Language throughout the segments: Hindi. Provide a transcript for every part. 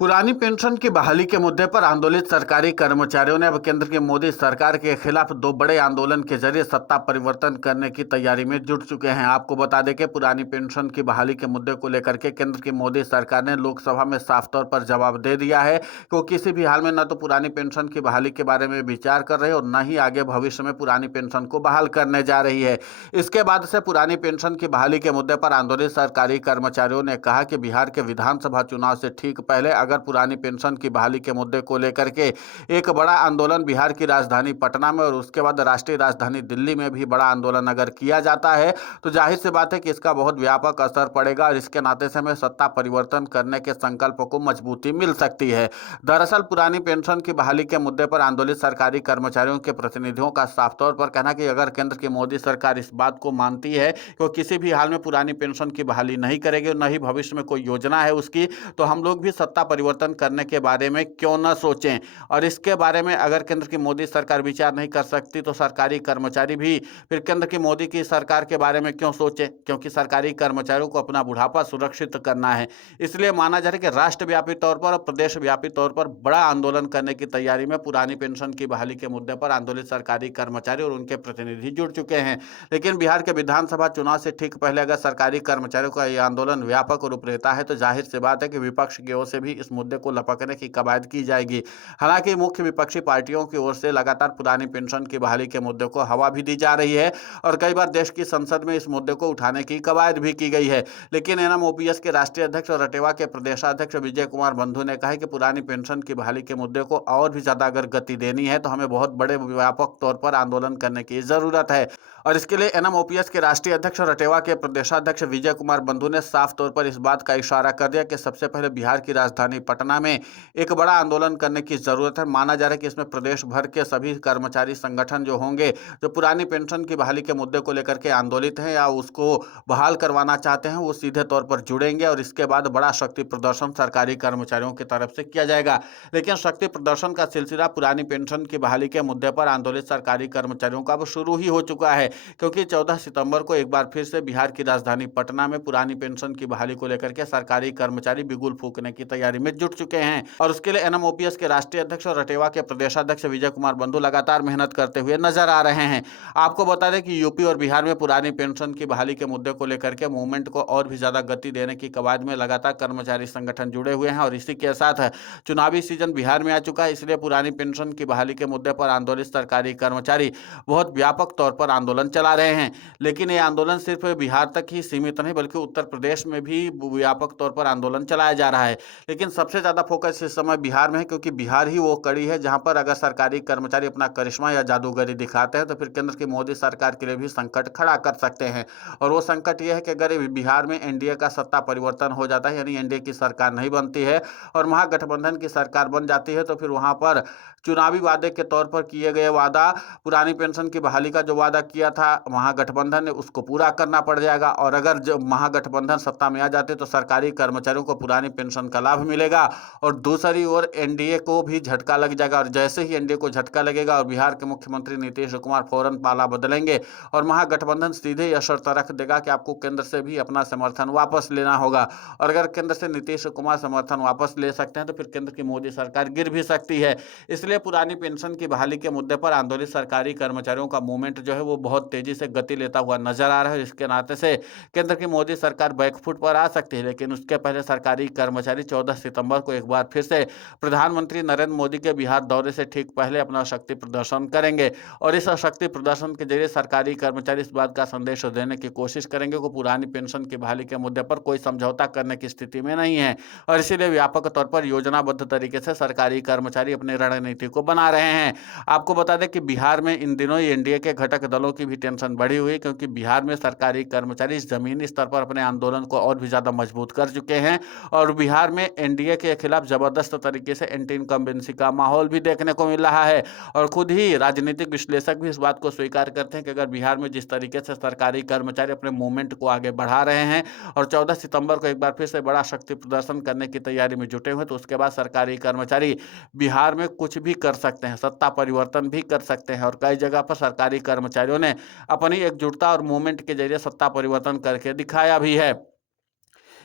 पुरानी पेंशन की बहाली के मुद्दे पर आंदोलित सरकारी कर्मचारियों ने अब केंद्र की मोदी सरकार के खिलाफ दो बड़े आंदोलन के जरिए सत्ता परिवर्तन करने की तैयारी में जुट चुके हैं। आपको बता दें कि पुरानी पेंशन की बहाली के मुद्दे को लेकर के केंद्र की मोदी सरकार ने लोकसभा में साफ तौर पर जवाब दे दिया है कि वो किसी भी हाल में न तो पुरानी पेंशन की बहाली के बारे में विचार कर रहे और न ही आगे भविष्य में पुरानी पेंशन को बहाल करने जा रही है। इसके बाद से पुरानी पेंशन की बहाली के मुद्दे पर आंदोलित सरकारी कर्मचारियों ने कहा कि बिहार के विधानसभा चुनाव से ठीक पहले अगर पुरानी पेंशन की बहाली के मुद्दे को लेकर के एक बड़ा आंदोलन बिहार की राजधानी पटना में और उसके बाद राष्ट्रीय राजधानी दिल्ली में भी बड़ा आंदोलन अगर किया जाता है तो जाहिर सी बात है कि इसका बहुत व्यापक असर पड़ेगा और इसके नाते से हमें सत्ता परिवर्तन करने के संकल्प को मजबूती मिल सकती है। दरअसल पुरानी पेंशन की बहाली के मुद्दे पर आंदोलित सरकारी कर्मचारियों के प्रतिनिधियों का साफ तौर पर कहना कि अगर केंद्र की मोदी सरकार इस बात को मानती है कि वो किसी भी हाल में पुरानी पेंशन की बहाली नहीं करेगी और न ही भविष्य में कोई योजना है उसकी, तो हम लोग भी सत्ता परिवर्तन करने के बारे में क्यों न सोचें। और इसके बारे में अगर केंद्र की मोदी सरकार विचार नहीं कर सकती तो सरकारी कर्मचारी भी फिर केंद्र की मोदी की सरकार के बारे में क्यों सोचें, क्योंकि सरकारी कर्मचारियों को अपना बुढ़ापा सुरक्षित करना है। इसलिए माना जा रहा है कि राष्ट्रव्यापी तौर पर और प्रदेश व्यापी तौर पर बड़ा आंदोलन करने की तैयारी में पुरानी पेंशन की बहाली के मुद्दे पर आंदोलित सरकारी कर्मचारी और उनके प्रतिनिधि जुड़ चुके हैं। लेकिन बिहार के विधानसभा चुनाव से ठीक पहले अगर सरकारी कर्मचारियों का यह आंदोलन व्यापक रूप लेता है तो जाहिर सी बात है कि विपक्ष की ओर से भी इस मुद्दे को लपकने की कवायद की जाएगी। हालांकि मुख्य विपक्षी पार्टियों की ओर से लगातार पुरानी पेंशन की बहाली के मुद्दे को हवा भी दी जा रही है और कई बार देश की संसद में इस मुद्दे को उठाने की कवायद भी की गई है। लेकिन एनएमओपीएस के राष्ट्रीय अध्यक्ष और रटेवा के प्रदेशाध्यक्ष विजय कुमार बंधु ने कहा कि पुरानी पेंशन की बहाली के मुद्दे को और भी ज्यादा अगर गति देनी है तो हमें बहुत बड़े व्यापक तौर पर आंदोलन करने की जरूरत है। और इसके लिए एनएमओपीएस के राष्ट्रीय अध्यक्ष और रटेवा के प्रदेशाध्यक्ष विजय कुमार बंधु ने साफ तौर पर इस बात का इशारा कर दिया कि सबसे पहले बिहार की राजधानी पटना में एक बड़ा आंदोलन करने की जरूरत है। माना जा रहा है कि इसमें प्रदेश भर के सभी कर्मचारी संगठन जो होंगे, जो पुरानी पेंशन की बहाली के मुद्दे को लेकर के आंदोलित हैं या उसको बहाल करवाना चाहते हैं, वो सीधे तौर पर जुड़ेंगे और इसके बाद बड़ा शक्ति प्रदर्शन सरकारी कर्मचारियों की तरफ से किया जाएगा। लेकिन शक्ति प्रदर्शन का सिलसिला पुरानी पेंशन की बहाली के मुद्दे पर आंदोलित सरकारी कर्मचारियों का अब शुरू ही हो चुका है, क्योंकि 14 सितंबर को एक बार फिर से बिहार की राजधानी पटना में पुरानी पेंशन की बहाली को लेकर के सरकारी कर्मचारी बिगुल फूंकने की तैयारी में जुट चुके हैं। और उसके लिए एनएमओपीएस के राष्ट्रीय अध्यक्ष और रटेवा के प्रदेशाध्यक्ष विजय कुमार बंधु लगातार मेहनत करते हुए नजर आ रहे हैं। आपको बता दें कि यूपी और बिहार में पुरानी पेंशन की बहाली के मुद्दे को लेकर के मूवमेंट को और भी ज्यादा गति देने की कवायद में लगातार कर्मचारी संगठन जुड़े हुए हैं और इसी के साथ चुनावी सीजन बिहार में आ चुका है। इसलिए पुरानी पेंशन की बहाली के मुद्दे पर आंदोलित सरकारी कर्मचारी बहुत व्यापक तौर पर आंदोलन चला रहे हैं। लेकिन ये आंदोलन सिर्फ बिहार तक ही सीमित नहीं बल्कि उत्तर प्रदेश में भी व्यापक तौर पर आंदोलन चलाया जा रहा है। लेकिन सबसे ज्यादा फोकस इस समय बिहार में है, क्योंकि बिहार ही वो कड़ी है जहां पर अगर सरकारी कर्मचारी अपना करिश्मा या जादूगरी दिखाते हैं तो फिर केंद्र की मोदी सरकार के लिए भी संकट खड़ा कर सकते हैं। और वो संकट ये है कि अगर बिहार में एनडीए का सत्ता परिवर्तन हो जाता है, यानी एनडीए की सरकार नहीं बनती है और महागठबंधन की सरकार बन जाती है, तो फिर वहां पर चुनावी वादे के तौर पर किए गए वादा, पुरानी पेंशन की बहाली का जो वादा किया था महागठबंधन ने, उसको पूरा करना पड़ जाएगा। और अगर जो महागठबंधन सत्ता में आ जाते तो सरकारी कर्मचारियों को पुरानी पेंशन का लाभ मिलेगा और दूसरी ओर एनडीए को भी झटका लग जाएगा। और जैसे ही एनडीए को झटका लगेगा और बिहार के मुख्यमंत्री नीतीश कुमार फौरन पाला बदलेंगे और महागठबंधन सीधे यह शर्त रख देगा कि आपको केंद्र से भी अपना समर्थन वापस लेना होगा। और अगर केंद्र से नीतीश कुमार समर्थन वापस ले सकते हैं तो फिर केंद्र की मोदी सरकार गिर भी सकती है। इसलिए पुरानी पेंशन की बहाली के मुद्दे पर आंदोलित सरकारी कर्मचारियों का मूवमेंट जो है वो बहुत तेजी से गति लेता हुआ नजर आ रहा है। इसके नाते से केंद्र की मोदी सरकार बैकफुट पर आ सकती है। लेकिन उसके पहले सरकारी कर्मचारी 14 सितंबर को एक बार फिर से प्रधानमंत्री नरेंद्र मोदी के बिहार दौरे से ठीक पहले अपना शक्ति प्रदर्शन करेंगे और इस शक्ति प्रदर्शन के जरिए सरकारी कर्मचारी इस बात का संदेश देने की कोशिश करेंगे कि पुरानी पेंशन की बहाली के मुद्दे पर कोई समझौता करने की स्थिति में नहीं है। और इसीलिए व्यापक तौर पर योजनाबद्ध तरीके से सरकारी कर्मचारी अपनी रणनीति को बना रहे हैं। आपको बता दें कि बिहार में इन दिनों एनडीए के घटक दलों की भी टेंशन बढ़ी हुई, क्योंकि बिहार में सरकारी कर्मचारी जमीनी स्तर पर अपने आंदोलन को और भी ज्यादा मजबूत कर चुके हैं और बिहार में एनडीए के खिलाफ जबरदस्त तरीके से एंटी इनकम्बेंसी का माहौल भी देखने को मिल रहा है। और खुद ही राजनीतिक विश्लेषक भी इस बात को स्वीकार करते हैं कि अगर बिहार में जिस तरीके से सरकारी कर्मचारी अपने मूवमेंट को आगे बढ़ा रहे हैं और 14 सितंबर को एक बार फिर से बड़ा शक्ति प्रदर्शन करने की तैयारी में जुटे हुए, तो उसके बाद सरकारी कर्मचारी बिहार में कुछ भी कर सकते हैं, सत्ता परिवर्तन भी कर सकते हैं। और कई जगह पर सरकारी कर्मचारियों ने अपनी एकजुटता और मूवमेंट के जरिए सत्ता परिवर्तन करके दिखाया भी है।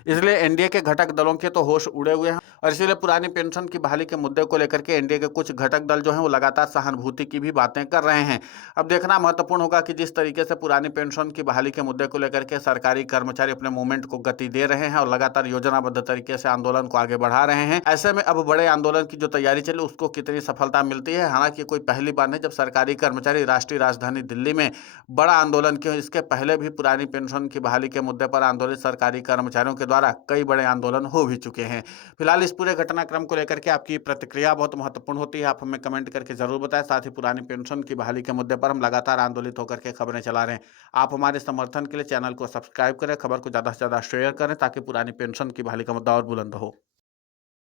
इसलिए एनडीए के घटक दलों के तो होश उड़े हुए हैं और इसीलिए पुरानी पेंशन की बहाली के मुद्दे को लेकर के एनडीए के कुछ घटक दल जो हैं वो लगातार सहानुभूति की भी बातें कर रहे हैं। अब देखना महत्वपूर्ण होगा कि जिस तरीके से पुरानी पेंशन की बहाली के मुद्दे को लेकर के सरकारी कर्मचारी अपने मूवमेंट को गति दे रहे हैं और लगातार योजनाबद्ध तरीके से आंदोलन को आगे बढ़ा रहे हैं, ऐसे में अब बड़े आंदोलन की जो तैयारी चली उसको कितनी सफलता मिलती है। हालांकि कोई पहली बार नहीं जब सरकारी कर्मचारी राष्ट्रीय राजधानी दिल्ली में बड़ा आंदोलन किया। इसके पहले भी पुरानी पेंशन की बहाली के मुद्दे पर आंदोलित सरकारी कर्मचारियों के द्वारा कई बड़े आंदोलन हो भी चुके हैं। फिलहाल इस पूरे घटनाक्रम को लेकर के आपकी प्रतिक्रिया बहुत महत्वपूर्ण होती है, आप हमें कमेंट करके जरूर बताएं। साथ ही पुरानी पेंशन की बहाली के मुद्दे पर हम लगातार आंदोलित होकर के खबरें चला रहे हैं। आप हमारे समर्थन के लिए चैनल को सब्सक्राइब करें, खबर को ज्यादा से ज्यादा शेयर करें ताकि पुरानी पेंशन की बहाली का मुद्दा और बुलंद हो।